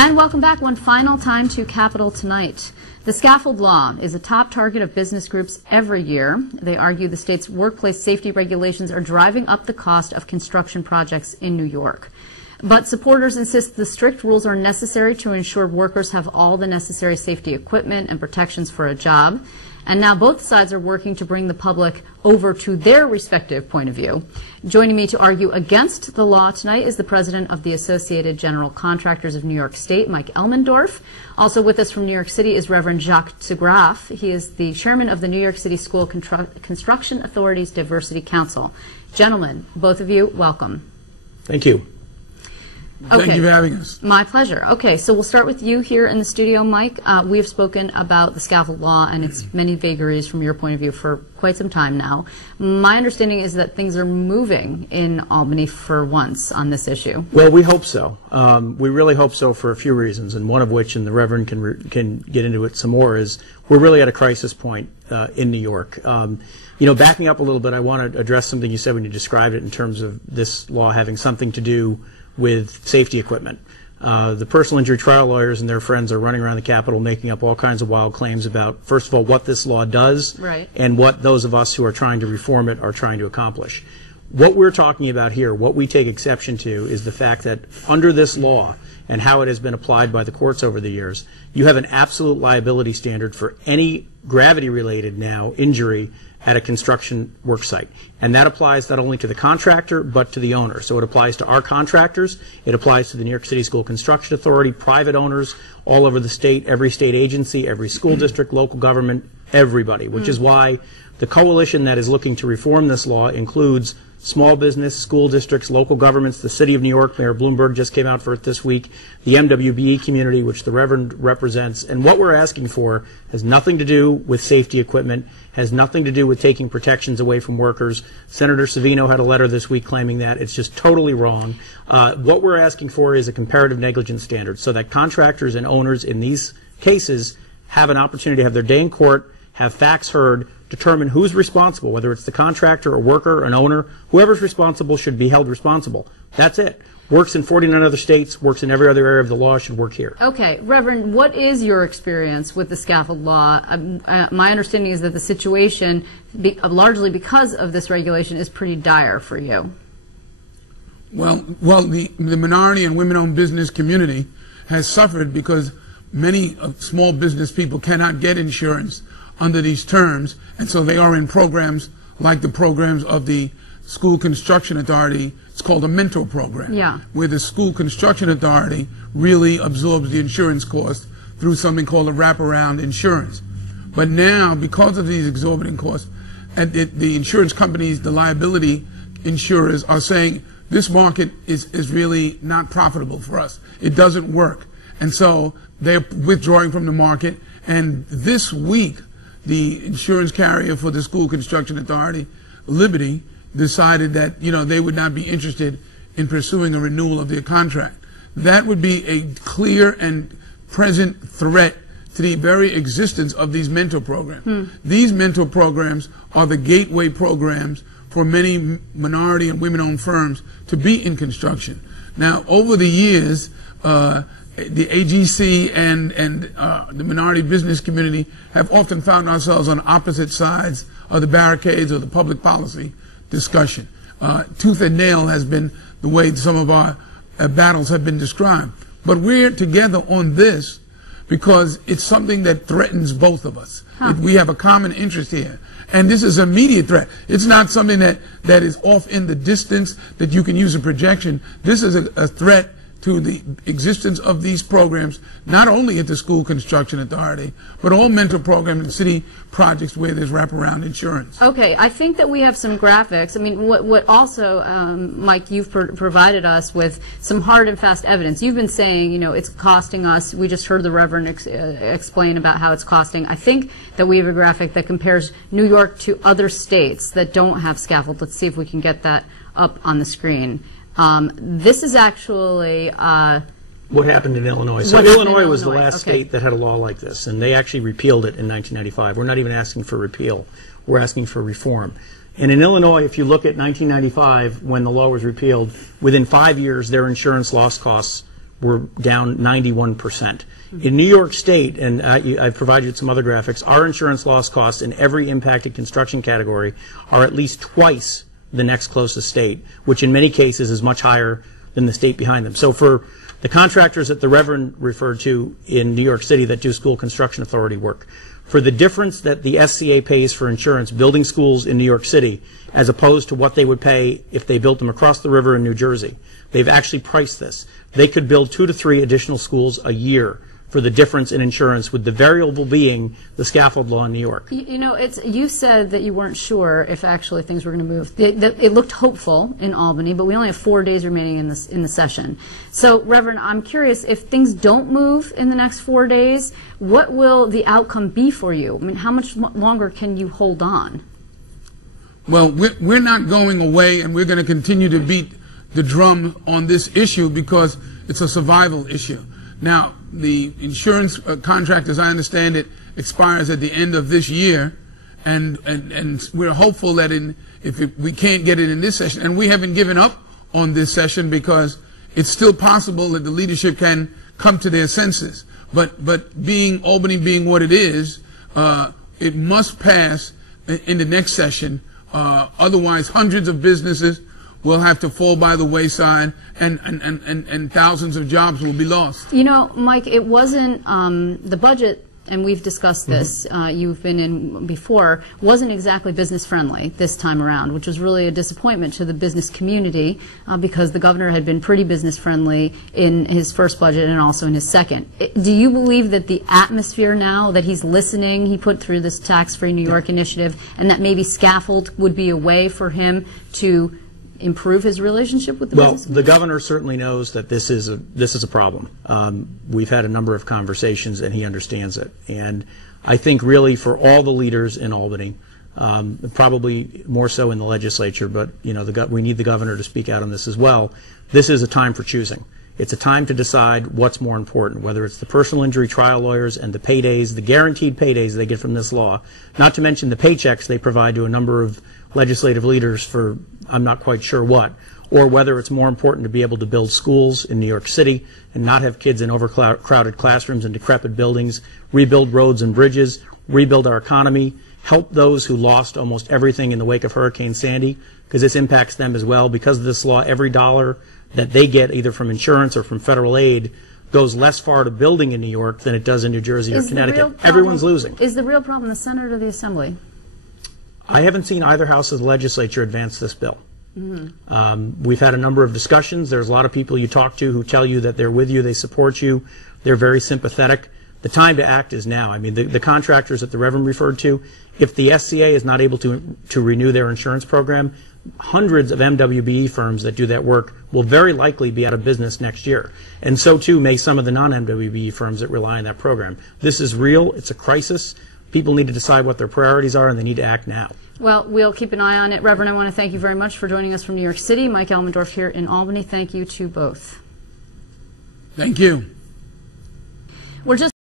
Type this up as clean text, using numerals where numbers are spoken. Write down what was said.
And welcome back one final time to Capitol Tonight. The Scaffold Law is a top target of business groups every year. They argue the state's workplace safety regulations are driving up the cost of construction projects in New York. But supporters insist the strict rules are necessary to ensure workers have all the necessary safety equipment and protections for a job. And now both sides are working to bring the public over to their respective point of view. Joining me to argue against the law tonight is the president of the Associated General Contractors of New York State, Mike Elmendorf. Also with us from New York City is Reverend Jacques DeGraff. He is the chairman of the New York City School Construction Authority's Diversity Council. Gentlemen, both of you, welcome. Thank you. Okay. Thank you for having us. My pleasure. Okay, so we'll start with you here in the studio, Mike. We have spoken about the Scaffold Law and its many vagaries from your point of view for quite some time now. My understanding is that things are moving in Albany for once on this issue. Well, we hope so. We really hope so for a few reasons, and one of which, and the Reverend can get into it some more, is we're really at a crisis point in New York. You know, backing up a little bit, I want to address something you said when you described it in terms of this law having something to do with safety equipment. The personal injury trial lawyers and their friends are running around the Capitol making up all kinds of wild claims about, first of all, what this law does, right, and what those of us who are trying to reform it are trying to accomplish. What we're talking about here, what we take exception to, is the fact that under this law and how it has been applied by the courts over the years, you have an absolute liability standard for any gravity-related now injury at a construction work site. And that applies not only to the contractor, but to the owner. So it applies to our contractors, it applies to the New York City School Construction Authority, private owners all over the state, every state agency, every school district, local government, everybody, which is why the coalition that is looking to reform this law includes small business, school districts, local governments, the City of New York. Mayor Bloomberg just came out for it this week, the MWBE community, which the Reverend represents. And what we're asking for has nothing to do with safety equipment, has nothing to do with taking protections away from workers. Senator Savino had a letter this week claiming that. It's just totally wrong. What we're asking for is a comparative negligence standard so that contractors and owners in these cases have an opportunity to have their day in court, have facts heard, determine who's responsible, whether it's the contractor or worker, an owner. Whoever's responsible should be held responsible. That's it. Works in 49 other states, works in every other area of the law, should work here. Okay. Reverend, what is your experience with the Scaffold Law? My understanding is that the situation, largely because of this regulation, is pretty dire for you. Well, the minority and women-owned business community has suffered because many small business people cannot get insurance under these terms, and so they are in programs like the programs of the School Construction Authority. It's called a mentor program, where the School Construction Authority really absorbs the insurance cost through something called a wraparound insurance. But now, because of these exorbitant costs, and the insurance companies, the liability insurers, are saying this market is really not profitable for us. It doesn't work. And so they're withdrawing from the market. And this week, the insurance carrier for the School Construction Authority, Liberty, decided that, you know, they would not be interested in pursuing a renewal of their contract. That would be a clear and present threat to the very existence of these mentor programs. These mentor programs are the gateway programs for many minority and women-owned firms to be in construction. Now, over the years, the AGC and the minority business community have often found ourselves on opposite sides of the barricades or the public policy discussion. Tooth and nail has been the way some of our battles have been described. But we're together on this because it's something that threatens both of us. We have a common interest here. And this is an immediate threat. It's not something that is off in the distance that you can use a projection. This is a threat to the existence of these programs, not only at the School Construction Authority, but all mentor programs and city projects where there's wraparound insurance. Okay, I think that we have some graphics. I mean, what also, Mike, you've provided us with some hard and fast evidence. You've been saying, you know, it's costing us. We just heard the Reverend explain about how it's costing. I think that we have a graphic that compares New York to other states that don't have scaffold. Let's see if we can get that up on the screen. This is actually what happened in Illinois. So Illinois was the last state that had a law like this, and they actually repealed it in 1995. We're not even asking for repeal. We're asking for reform. And in Illinois, if you look at 1995, when the law was repealed, within 5 years, their insurance loss costs were down 91%. In New York State, and I've provided some other graphics, our insurance loss costs in every impacted construction category are at least twice the next closest state, which in many cases is much higher than the state behind them. So for the contractors that the Reverend referred to in New York City that do school construction authority work, for the difference that the SCA pays for insurance building schools in New York City as opposed to what they would pay if they built them across the river in New Jersey, they've actually priced this. They could build 2 to 3 additional schools a year for the difference in insurance, with the variable being the scaffold law in New York. You know, you said that you weren't sure if actually things were going to move. It looked hopeful in Albany, but we only have 4 days remaining in the session. So, Reverend, I'm curious, if things don't move in the next 4 days, what will the outcome be for you? I mean, how much longer can you hold on? Well, we're not going away, and we're going to continue to beat the drum on this issue because it's a survival issue. Now, the insurance contract, as I understand it, expires at the end of this year, and we're hopeful that we can't get it in this session, and we haven't given up on this session because it's still possible that the leadership can come to their senses. But Albany being what it is, it must pass in the next session. Otherwise, hundreds of businesses will have to fall by the wayside, and thousands of jobs will be lost. You know, Mike, it wasn't the budget, and we've discussed this, you've been in before, wasn't exactly business friendly this time around, which was really a disappointment to the business community because the governor had been pretty business friendly in his first budget and also in his second. Do you believe that the atmosphere now, that he's listening, he put through this tax-free New York initiative, and that maybe Scaffold would be a way for him to improve his relationship with the business community? Well, the governor certainly knows that this is a problem. We've had a number of conversations, and he understands it. And I think really for all the leaders in Albany, probably more so in the legislature, but you know, we need the governor to speak out on this as well. This is a time for choosing. It's a time to decide what's more important, whether it's the personal injury trial lawyers and the paydays, the guaranteed paydays they get from this law, not to mention the paychecks they provide to a number of legislative leaders for I'm not quite sure what, or whether it's more important to be able to build schools in New York City and not have kids in overcrowded classrooms and decrepit buildings, rebuild roads and bridges, rebuild our economy, help those who lost almost everything in the wake of Hurricane Sandy, because this impacts them as well. Because of this law, every dollar that they get either from insurance or from federal aid goes less far to building in New York than it does in New Jersey or Connecticut. Everyone's losing. Is the real problem the Senate or the Assembly? I haven't seen either house of the legislature advance this bill. We've had a number of discussions. There's a lot of people you talk to who tell you that they're with you, they support you, they're very sympathetic. The time to act is now. I mean, the contractors that the Reverend referred to, if the SCA is not able to renew their insurance program, hundreds of MWBE firms that do that work will very likely be out of business next year. And so too may some of the non-MWBE firms that rely on that program. This is real. It's a crisis. People need to decide what their priorities are, and they need to act now. Well, we'll keep an eye on it. Reverend, I want to thank you very much for joining us from New York City. Mike Elmendorf here in Albany. Thank you to both. Thank you. We're just